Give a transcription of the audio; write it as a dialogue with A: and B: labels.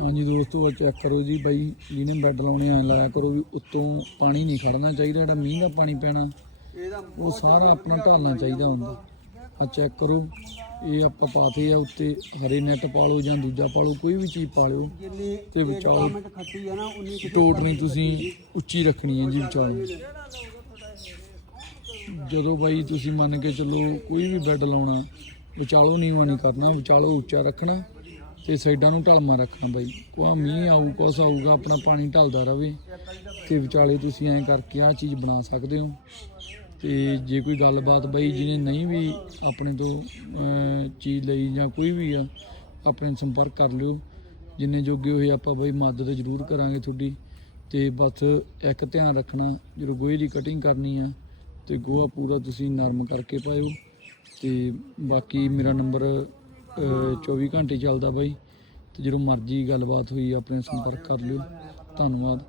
A: ਹਾਂਜੀ ਦੋਸਤੋ ਚੈੱਕ ਕਰੋ ਜੀ ਬਾਈ ਜਿਹਨੇ ਬੈੱਡ ਲਾਉਣੇ ਐ ਲਾਇਆ ਕਰੋ ਵੀ ਉੱਤੋਂ ਪਾਣੀ ਨਹੀਂ ਖੜਨਾ ਚਾਹੀਦਾ ਜਿਹੜਾ ਮੀਂਹ ਦਾ ਪਾਣੀ। ਪੈਣਾ ਉਹ ਸਾਰਾ ਆਪਣਾ ਢਾਲਣਾ ਚਾਹੀਦਾ ਹੁੰਦਾ। ਆ ਚੈੱਕ ਕਰੋ ਇਹ ਆਪਾਂ ਪਾਤੇ ਆ ਉੱਤੇ ਹਰੇ ਨੈਟ ਪਾ ਲਓ ਜਾਂ ਦੂਜਾ ਪਾ ਲਓ ਕੋਈ ਵੀ ਚੀਜ਼ ਪਾ ਲਿਓ ਤੇ
B: ਕੁ
A: ਟੋਟ ਨਹੀਂ ਤੁਸੀਂ ਉੱਚੀ ਰੱਖਣੀ ਹੈ ਜੀ ਵਿਚਾਲੋ। ਜਦੋਂ ਬਾਈ ਤੁਸੀਂ ਮੰਨ ਕੇ ਚੱਲੋ ਕੋਈ ਵੀ ਬੈੱਡ ਲਾਉਣਾ ਵਿਚਾਲੋ ਨੀਵਾਂ ਨਹੀਂ ਕਰਨਾ ਵਿਚਾਲੋ ਉੱਚਾ ਰੱਖਣਾ। ਤੇ ਸਾਈਡਾਂ ਨੂੰ ਢਲਮਾ ਰੱਖਣਾ ਬਾਈ। ਕੋਈ ਮੀਂਹ ਆਊ, ਕੁਛ ਆਊਗਾ, ਆਪਣਾ ਪਾਣੀ ਢਲਦਾ ਰਵੇ। ਤੇ ਵਿਚਾਲੇ ਤੁਸੀਂ ਐਂ ਕਰਕੇ ਆਹ ਚੀਜ਼ ਬਣਾ ਸਕਦੇ ਹੋ। ਤੇ ਜੇ ਕੋਈ ਗੱਲਬਾਤ ਬਾਈ ਜਿਹਨੇ ਨਹੀਂ ਵੀ ਆਪਣੇ ਤੋਂ ਚੀਜ਼ ਲਈ ਜਾਂ ਕੋਈ ਵੀ ਆ, ਆਪਣੇ ਸੰਪਰਕ ਕਰ ਲਿਓ। ਜਿੰਨੇ ਜੋਗੇ ਹੋਏ ਆਪਾਂ ਬਾਈ ਮਦਦ ਜ਼ਰੂਰ ਕਰਾਂਗੇ ਤੁਹਾਡੀ। ਤੇ ਬਸ ਇੱਕ ਧਿਆਨ ਰੱਖਣਾ, ਜਦੋਂ ਗੋਹੇ ਦੀ ਕਟਿੰਗ ਕਰਨੀ ਆ, ਤੇ ਗੋਹਾ ਪੂਰਾ ਤੁਸੀਂ ਨਰਮ ਕਰਕੇ ਪਾਇਓ। ਤੇ ਬਾਕੀ ਮੇਰਾ ਨੰਬਰ 24 ਘੰਟੇ ਚੱਲਦਾ ਬਾਈ। ਤੇ ਜਦੋਂ ਮਰਜ਼ੀ ਗੱਲਬਾਤ ਹੋਈ ਆਪਣੇ ਸੰਪਰਕ ਕਰ ਲਿਓ। ਧੰਨਵਾਦ।